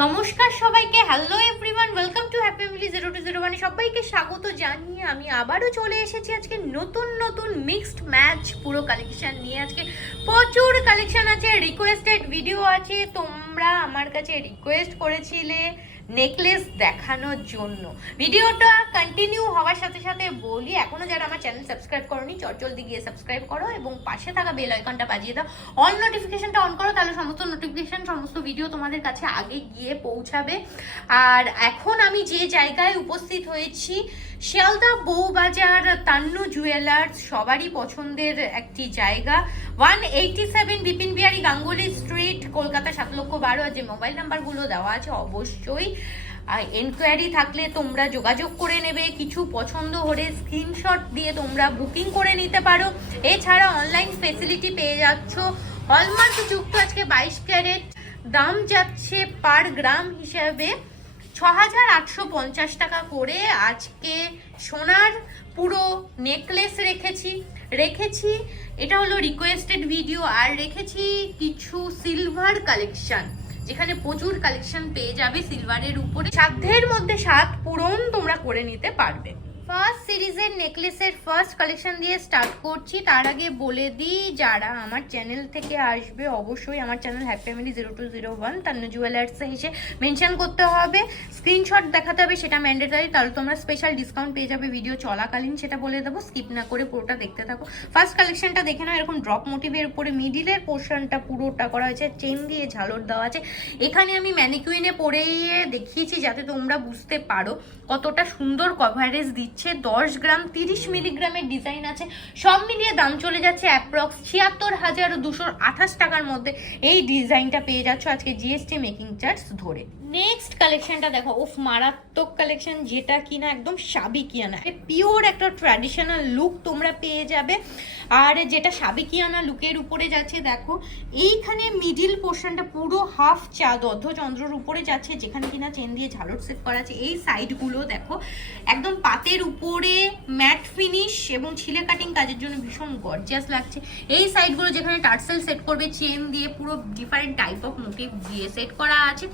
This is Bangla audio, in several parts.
নমস্কার সবাইকে hello everyone welcome to happy family zero two zero ওয়ানে সবাইকে স্বাগত জানিয়ে আমি আবারও চলে এসেছি আজকে নতুন নতুন মিক্সড ম্যাচ পুরো কালেকশন নিয়ে। আজকে প্রচুর কালেকশন আছে রিকোয়েস্টেড ভিডিও আছে। তোমরা আমার কাছে রিকোয়েস্ট করেছিলে নেকলেস দেখানোর জন্য। ভিডিওটা কন্টিনিউ সাথে সাথে বলি, এখনও যারা আমার চ্যানেল সাবস্ক্রাইব করোনি, চটজলদি গিয়ে সাবস্ক্রাইব করো এবং পাশে থাকা বেল আইকনটা বাজিয়ে দাও। অল নোটিফিকেশনটা অন করো, তাহলে সমস্ত নোটিফিকেশন সমস্ত ভিডিও তোমাদের কাছে আগে গিয়ে পৌঁছাবে। আর এখন আমি যে জায়গায় উপস্থিত হয়েছি, শিয়ালদা বউবাজার তান্নু জুয়েলার্স সবারই পছন্দের একটি জায়গা। One eighty seven Bipin Bihari Ganguly street Kolkata সাত লক্ষ বারো যে মোবাইল নাম্বারগুলো দেওয়া আছে, অবশ্যই। এনকোয়ারি থাকলে তোমরা যোগাযোগ করে নেবে, কিছু পছন্দ হলে স্ক্রিনশট দিয়ে তোমরা বুকিং করে নিতে পারো। এছাড়া অনলাইন ফেসিলিটি পেয়ে যাচ্ছ। হলমার্ক যুক্ত আজকে বাইশ ক্যারেট। দাম যাচ্ছে পার গ্রাম হিসাবে ছ হাজার আটশো পঞ্চাশ টাকা করে। আজকে সোনার পুরো নেকলেস রেখেছি। রেখেছি, এটা হলো রিকোয়েস্টেড ভিডিও আর রেখেছি কিছু সিলভার কালেকশন যেখানে প্রচুর কালেকশন পেয়ে যাবে সিলভারের উপরে। সাধ্যের মধ্যে সাত পূরণ তোমরা করে নিতে পারবে। ফার্স্ট সিরিজের নেকলেসের ফার্স্ট কালেকশন দিয়ে স্টার্ট করছি। তার আগে বলে দিই, যারা আমার চ্যানেল থেকে আসবে, অবশ্যই আমার channel happy family zero two zero one Tannu জুয়েলার্সে এসে মেনশন করতে হবে। স্ক্রিনশট দেখাতে হবে, সেটা ম্যান্ডেটারি তাহলে তোমরা স্পেশাল ডিসকাউন্ট পেয়ে যাবে ভিডিও চলাকালীন, সেটা বলে দেবো। স্কিপ না করে পুরোটা দেখতে থাকো। ফার্স্ট কালেকশনটা দেখে নাও, এরকম ড্রপ মোটিভের উপরে মিডিলের পোর্শনটা পুরোটা করা হয়েছে চেন দিয়ে ঝালর দেওয়া আছে। এখানে আমি ম্যানিকুইনে পরে দেখিয়েছি, যাতে তোমরা বুঝতে পারো কতটা সুন্দর কভারেজ দিচ্ছে। দশ গ্রাম, তিরিশ মিলিগ্রামের ডিজাইন আছে। সব মিলিয়ে দাম চলে যাচ্ছে অ্যাপ্রক্স ছিয়াত্তর হাজার দুশো আঠাশ টাকার মধ্যে। এই ডিজাইনটা পেয়ে যাচ্ছ আজকে জিএসটি মেকিং চার্জ ধরে। নেক্সট কালেকশনটা দেখো। উফ, মারাত্মক কালেকশন যেটা কিনা একদম সাবিকিয়ানা। পিওর একটা ট্র্যাডিশনাল লুক তোমরা পেয়ে যাবে। আর যেটা সাবিকিয়ানা লুকের উপরে যাচ্ছে, দেখো, এইখানে মিডিল পোর্শনটা পুরো হাফ চাঁদ, অর্ধচন্দ্রর উপরে যাচ্ছে, যেখানে কিনা চেন দিয়ে ঝালট সেট করা আছে। এই সাইডগুলো দেখো, একদম পাতের উপরে ম্যাট ফিনিশ এবং ছিলে কাটিং কাজের জন্য ভীষণ গর্জিয়াস লাগছে। এই সাইডগুলো যেখানে টার্সেল সেট করবে চেন দিয়ে পুরো ডিফারেন্ট টাইপ অফ মোটিভ দিয়ে সেট করা আছে।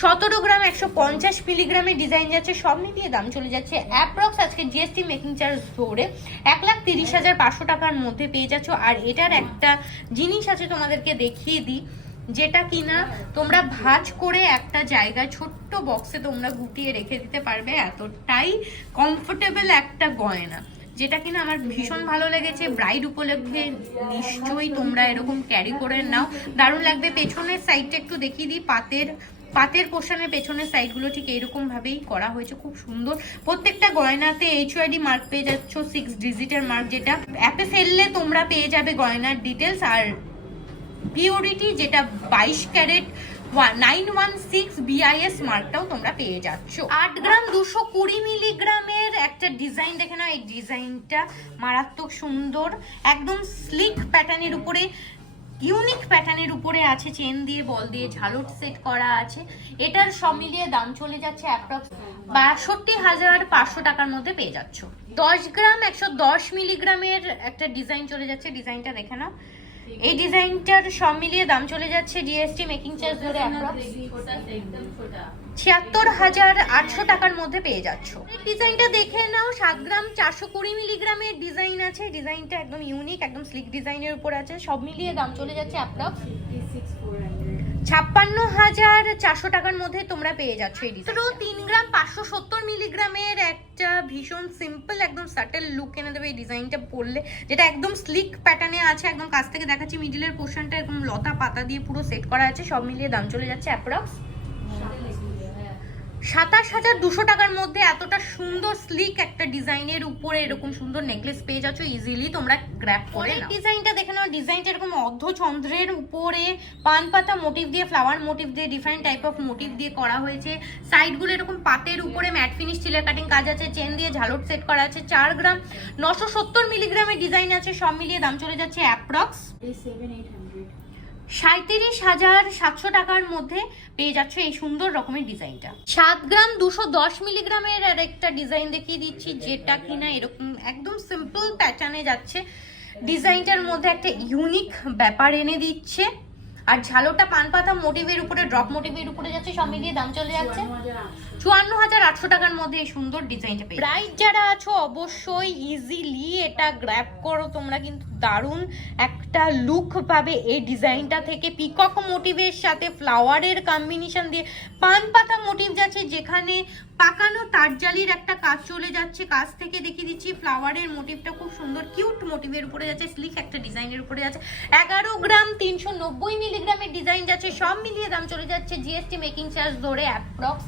সতেরো গ্রাম, একশো পঞ্চাশ মিলিগ্রামের ডিজাইন যাচ্ছে। সব মিলিয়ে দাম চলে যাচ্ছে অ্যাপ্রক্স আজকে জিএসটি মেকিং চার্জ ধরে এক লাখ তিরিশ হাজার পাঁচশো টাকার মধ্যে পেয়ে যাচ্ছ। আর এটার একটা জিনিস আছে তোমাদেরকে দেখিয়ে দিই। যেটা কিনা তোমরা ভাঁজ করে একটা জায়গায় ছোট্ট বক্সে তোমরা গুটিয়ে রেখে দিতে পারবে, এতটাই কমফোর্টেবল একটা গয়না। যেটা কিনা আমার ভীষণ ভালো লেগেছে ব্রাইড উপলক্ষে নিশ্চয়ই তোমরা এরকম ক্যারি করে নাও। দারুণ লাগবে, পেছনের সাইডটা একটু দেখিয়ে দিই, পাতের পাতের পোর্শনের পেছনের সাইডগুলো ঠিক এইরকম ভাবেই করা হয়েছে, খুব সুন্দর। প্রত্যেকটা গয়নাতে এইচওআইডি মার্ক পেয়ে যাচ্ছ সিক্স ডিজিটের মার্ক যেটা। অ্যাপে ফেললে তোমরা পেয়ে যাবে গয়নার ডিটেলস আর পিওরিটি যেটা বাইশ carat nine one six BIS মার্কটাও তোমরা পেয়ে যাচ্ছ। আট গ্রাম দুশো কুড়ি মিলিগ্রামের একটা ডিজাইন, দেখে নাও এই ডিজাইনটা। মারাত্মক সুন্দর, একদম স্লিক প্যাটার্নের উপরে ইউনিক প্যাটার্নের উপরে আছে চেন দিয়ে বল দিয়ে ঝালট সেট করা আছে। এটার সব মিলিয়ে দাম চলে যাচ্ছে অ্যাপ্রক্স বাষট্টি হাজার পাঁচশো টাকার মধ্যে পেয়ে যাচ্ছ। দশ গ্রাম একশো দশ মিলিগ্রামের একটা ডিজাইন চলে যাচ্ছে। ডিজাইনটা দেখে নাও। এই ডিজাইনটার সব মিলিয়ে দাম চলে যাচ্ছে জিএসটি মেকিং চার্জ ধরে ছিয়াত্তর হাজার আটশো টাকার মধ্যে পেয়ে যাচ্ছ। ডিজাইনটা দেখে নাও সাত গ্রাম চারশো কুড়ি মিলিগ্রামের ডিজাইন আছে। ডিজাইনটা একদম ইউনিক একদম স্লিক ডিজাইনের উপর আছে। সব মিলিয়ে দাম চলে যাচ্ছে অ্যাপ্রক্স ছাপ্পান্ন হাজার চারশো টাকার মধ্যে তোমরা পেয়ে যাচ্ছ এই ডিজাইন তিন গ্রাম পাঁচশো সত্তর মিলিগ্রামের একটা ভীষণ সিম্পল একদম সাটেল লুক এনে দেবে এই ডিজাইনটা পরলে যেটা একদম স্লিক প্যাটার্নে আছে একদম কাছ থেকে দেখাচ্ছি মিডিলের পোর্শনটা একদম লতা পাতা দিয়ে পুরো সেট করা আছে সব মিলিয়ে দাম চলে যাচ্ছে অ্যাপ্রক্স সাতাশ হাজার দুশো টাকার মধ্যে এতটা সুন্দর স্লিক একটা ডিজাইনের উপরে এরকম সুন্দর নেকলেস পেয়ে যাচ্ছ ইজিলি তোমরা গ্র্যাপ করে ডিজাইনটা দেখে নাও ডিজাইনটা এরকম অর্ধচন্দ্রের উপরে পান পাতা মোটিভ দিয়ে ফ্লাওয়ার মোটিভ দিয়ে ডিফারেন্ট টাইপ অফ মোটিভ দিয়ে করা হয়েছে। সাইডগুলো এরকম পাতের উপরে ম্যাট ফিনিশ চিলের কাটিং কাজ আছে চেন দিয়ে ঝালট সেট করা আছে চার গ্রাম নশো সত্তর মিলিগ্রামের ডিজাইন আছে সব মিলিয়ে দাম চলে যাচ্ছে অ্যাপ্রক্স সাঁত্রিশ হাজার সাতশো টাকার মধ্যে পেয়ে যাচ্ছ এই সুন্দর রকমের ডিজাইনটা। সাত গ্রাম দুশো দশ মিলিগ্রামের আর একটা ডিজাইন দেখিয়ে দিচ্ছি, যেটা কিনা এরকম একদম সিম্পল প্যাটার্নে যাচ্ছে। ডিজাইনটার মধ্যে একটা ইউনিক ব্যাপার এনে দিচ্ছে। আর ঝালোটা পান পাতা মোটিভের উপরে ড্রপ মোটিভের উপরে যাচ্ছে, সব মিলিয়ে দাম চলে যাচ্ছে। চুয়ান্ন হাজার আটশো টাকার মধ্যে এই সুন্দর ডিজাইনটা পেয়ে ব্রাইট যারা আছো, অবশ্যই ইজিলি এটা গ্র্যাব করো, তোমরা কিন্তু দারুণ একটা লুক পাবে এই ডিজাইনটা থেকে। পিকক মোটিভের সাথে ফ্লাওয়ারের কম্বিনেশন দিয়ে পান পাতা মোটিভ যাচ্ছে, যেখানে পাকানো তারজালির একটা কাজ চলে যাচ্ছে। কাজ থেকে দেখিয়ে দিচ্ছি ফ্লাওয়ারের মোটিভটা খুব সুন্দর কিউট মোটিভের উপরে যাচ্ছে স্লিক একটা ডিজাইনের উপরে যাচ্ছে। এগারো গ্রাম তিনশো নব্বই মিলিগ্রামের ডিজাইন যাচ্ছে সব মিলিয়ে দাম চলে যাচ্ছে জিএসটি মেকিং চার্জ ধরে অ্যাপ্রক্স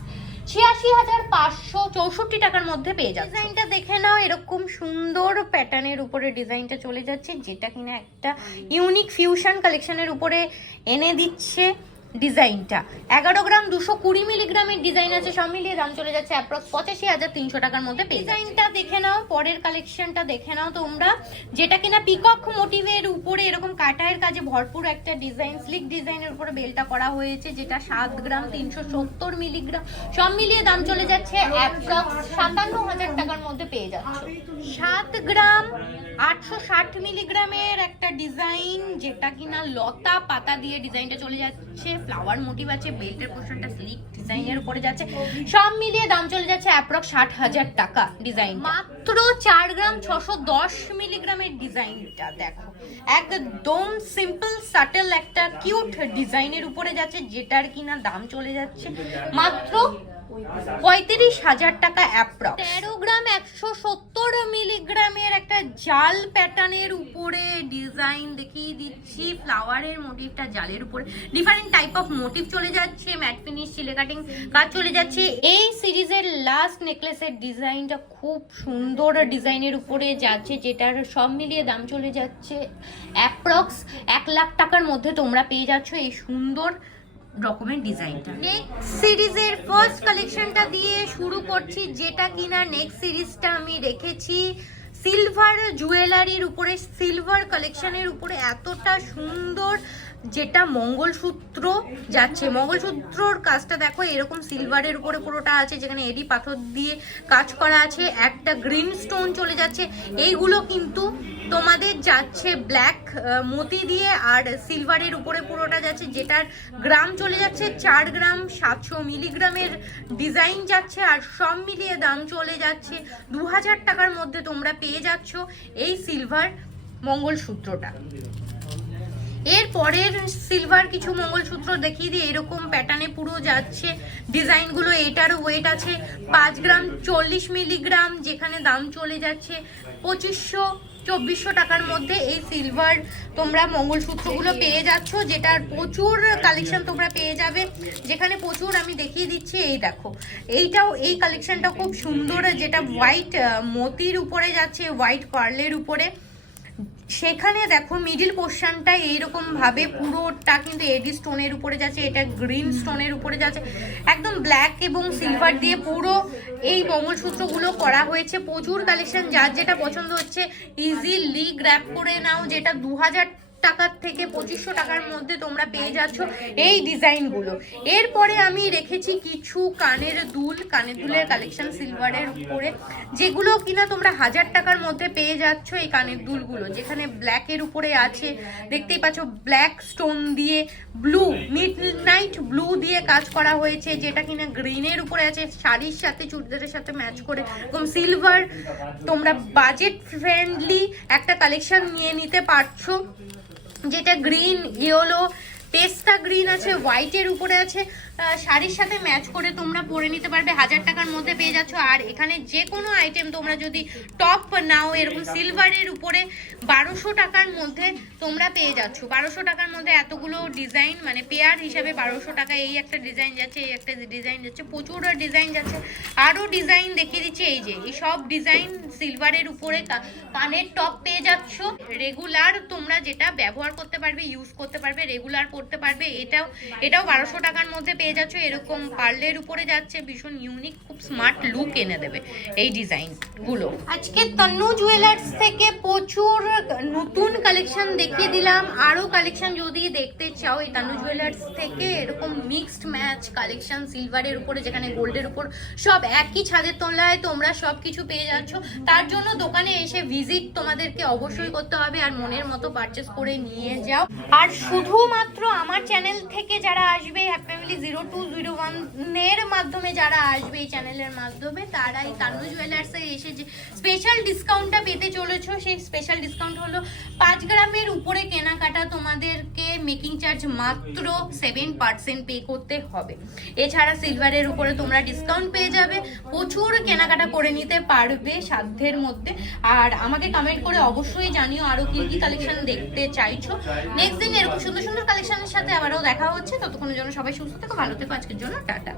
ছিয়াশি হাজার পাঁচশো চৌষট্টি টাকার মধ্যে পেয়ে যাচ্ছে। ডিজাইনটা দেখে নাও এরকম সুন্দর প্যাটার্নের উপরে ডিজাইনটা চলে যাচ্ছে যেটা কিনা একটা ইউনিক ফিউশন কালেকশনের উপরে এনে দিচ্ছে। ডিজাইনটা। এগারো গ্রাম দুশো কুড়ি মিলিগ্রামের ডিজাইন আছে, সব মিলিয়ে দাম চলে যাচ্ছে অ্যাপ্রক্স পঁচাশি হাজার তিনশো টাকার মধ্যে ডিজাইনটা দেখে নাও, পরের কালেকশনটা দেখে নাও তোমরা। যেটা কিনা পিকক মোটিভের উপরে এরকম কাটায়ের কাজে ভরপুর একটা ডিজাইন স্লিক ডিজাইনের উপরে বেলটা করা হয়েছে, যেটা সাত গ্রাম তিনশো সত্তর মিলিগ্রাম, সব মিলিয়ে দাম চলে যাচ্ছে অ্যাপ্রক্স সাতান্ন হাজার টাকার মধ্যে পেয়ে যাচ্ছে। সাত গ্রাম আটশো ষাট মিলিগ্রামের একটা ডিজাইন যেটা কিনা লতা পাতা দিয়ে ডিজাইনটা চলে যাচ্ছে। ফ্লাওয়ার মোটিভ আছে বেল্টের পোর্শনটা স্লিক ডিজাইনের উপরে যাচ্ছে। সব মিলিয়ে দাম চলে যাচ্ছে অ্যাপ্রক্স ষাট হাজার টাকা ডিজাইন মাত্র চার গ্রাম ছশো দশ মিলিগ্রামের ডিজাইনটা দেখো। একদম সিম্পল সাটেল একটা কিউট ডিজাইনের উপরে যাচ্ছে, যেটার কিনা দাম চলে যাচ্ছে মাত্র পঁয়ত্রিশ হাজার টাকা অ্যাপ্রক্স তেরো গ্রাম একশো সত্তর জাল প্যাটার্নের উপরে ডিজাইন দেখিয়ে দিচ্ছি। ফ্লাওয়ারের মোটিভটা জালের উপরে। ডিফারেন্ট টাইপ অফ মোটিভ চলে যাচ্ছে। ম্যাট ফিনিশ চিলে কাটিং কাজ চলে যাচ্ছে। এই সিরিজের লাস্ট নেকলেসের ডিজাইনটা খুব সুন্দর ডিজাইনের উপরে যাচ্ছে, যেটার সব মিলিয়ে দাম চলে যাচ্ছে অ্যাপ্রক্স এক লাখ টাকার মধ্যে তোমরা পেয়ে যাচ্ছ এই সুন্দর রকমের ডিজাইনটা নেক্সট সিরিজের ফার্স্ট কালেকশনটা দিয়ে শুরু করছি, যেটা কিনা নেক্সট সিরিজটা আমি রেখেছি। সিলভার জুয়েলারির উপরে সিলভার কালেকশনের উপরে এতটা সুন্দর যেটা মঙ্গলসূত্র যাচ্ছে। মঙ্গলসূত্রর কাজটা দেখো, এরকম সিলভারের উপরে পুরোটা আছে, যেখানে এডি পাথর দিয়ে কাজ করা আছে, একটা গ্রিন স্টোন চলে যাচ্ছে। এইগুলো কিন্তু তোমাদের যাচ্ছে ব্ল্যাক মতি দিয়ে, আর সিলভারের উপরে পুরোটা যাচ্ছে, যেটার গ্রাম চলে যাচ্ছে, চার গ্রাম সাতশো মিলিগ্রামের ডিজাইন যাচ্ছে, আর সব মিলিয়ে দাম চলে যাচ্ছে দু হাজার টাকার মধ্যে তোমরা পেয়ে যাচ্ছ এই সিলভার মঙ্গলসূত্রটা। এর পরের সিলভার কিছু মঙ্গলসূত্র দেখিয়ে দিয়ে এরকম প্যাটার্নে পুরো যাচ্ছে। ডিজাইনগুলো এটার ওয়েট আছে পাঁচ গ্রাম চল্লিশ মিলিগ্রাম যেখানে দাম চলে যাচ্ছে পঁচিশশো, চব্বিশশো টাকার মধ্যে। এই সিলভার তোমরা মঙ্গলসূত্রগুলো পেয়ে যাচ্ছ, যেটার প্রচুর কালেকশন তোমরা পেয়ে যাবে। যেখানে প্রচুর আমি দেখিয়ে দিচ্ছি, এই দেখো। এইটাও, এই কালেকশনটা খুব সুন্দর, যেটা হোয়াইট মতির উপরে যাচ্ছে হোয়াইট কার্লের উপরে। সেখানে দেখো মিডিল পোর্শনটা এইরকম ভাবে পুরোটা কিন্তু এডি স্টোনের উপরে যাচ্ছে এটা গ্রিন স্টোনের উপরে যাচ্ছে। একদম ব্ল্যাক এবং সিলভার দিয়ে পুরো এই মঙ্গলসূত্রগুলো করা হয়েছে। প্রচুর কালেকশন যার যেটা পছন্দ হচ্ছে ইজিলি গ্র্যাপ করে নাও যেটা দু হাজার টাকার থেকে পঁচিশশো টাকার মধ্যে তোমরা পেয়ে যাচ্ছ এই ডিজাইনগুলো। এরপরে আমি রেখেছি কিছু কানের দুল, কানের দুলের কালেকশন সিলভারের উপরে, যেগুলো কিনা তোমরা হাজার টাকার মধ্যে পেয়ে যাচ্ছ এই কানের দুলগুলো, যেখানে ব্ল্যাকের উপরে আছে। দেখতেই পাচ্ছ ব্ল্যাক স্টোন দিয়ে ব্লু মিড নাইট ব্লু দিয়ে কাজ করা হয়েছে, যেটা কিনা গ্রিনের উপরে আছে। শাড়ির সাথে, চুড়িদারের সাথে ম্যাচ করে এরকম সিলভার তোমরা বাজেট ফ্রেন্ডলি একটা কালেকশন নিয়ে নিতে পারছ। যেটা গ্রিন ইয়েলো পেস্তা গ্রিন আছে হোয়াইটের উপরে আছে। শাড়ির সাথে ম্যাচ করে তোমরা পরে নিতে পারবে। হাজার টাকার মধ্যে পেয়ে যাচ্ছ। আর এখানে যে কোনো আইটেম তোমরা যদি টপ নাও, এরকম সিলভারের উপরে বারোশো টাকার মধ্যে তোমরা পেয়ে যাচ্ছ। বারোশো টাকার মধ্যে এতগুলো ডিজাইন মানে পেয়ার হিসাবে বারোশো টাকা, এই একটা ডিজাইন যাচ্ছে, এই একটা ডিজাইন যাচ্ছে, প্রচুর ডিজাইন যাচ্ছে। আরও ডিজাইন দেখিয়ে দিচ্ছে, এই যে, এই সব ডিজাইন সিলভারের উপরে কানের টপ পেয়ে যাচ্ছ। রেগুলার তোমরা যেটা ব্যবহার করতে পারবে ইউজ করতে পারবে রেগুলার করতে পারবে, এটাও এটাও বারোশো টাকার মধ্যে পেয়ে পেয়ে যাচ্ছ, এরকম পার্লের উপরে যাচ্ছে, ভীষণ ইউনিক খুব স্মার্ট লুক এনে দেবে এই ডিজাইনগুলো আজকে তন্নু জুয়েলার্স থেকে প্রচুর নতুন কালেকশন দেখিয়ে দিলাম। আরও কালেকশন যদি দেখতে চাও, এই তানু জুয়েলার্স থেকে এরকম মিক্সড ম্যাচ কালেকশন সিলভারের উপরে, যেখানে গোল্ডের উপর সব একই ছাদের তলায় তোমরা সব কিছু পেয়ে যাচ্ছ। তার জন্য দোকানে এসে ভিজিট তোমাদেরকে অবশ্যই করতে হবে আর মনের মতো পারচেস করে নিয়ে যাও। আর শুধুমাত্র আমার চ্যানেল থেকে যারা আসবে happy family zero two zero ওয়ানের মাধ্যমে যারা আসবে এই চ্যানেলের মাধ্যমে তারা এই তানু জুয়েলার্সে এসে যে স্পেশাল ডিসকাউন্টটা পেতে চলেছো, সেই স্পেশাল ডিসকাউন্ট হলো পাঁচ গ্রামের উপরে কেনাকাটা তোমাদেরকে মেকিং চার্জ মাত্র সেভেন পার্সেন্ট পে করতে হবে। এছাড়া সিলভারের উপরে তোমরা ডিসকাউন্ট পেয়ে যাবে, প্রচুর কেনাকাটা করে নিতে পারবে সাধ্যের মধ্যে। আর আমাকে কমেন্ট করে অবশ্যই জানিও আরও কি কি কালেকশন দেখতে চাইছো। নেক্সট দিন এরকম সুন্দর সুন্দর কালেকশনের সাথে আবারও দেখা হচ্ছে, ততক্ষণের জন্য সবাই সুস্থ থেকো ভালো থেকো আজকের জন্য টাটা।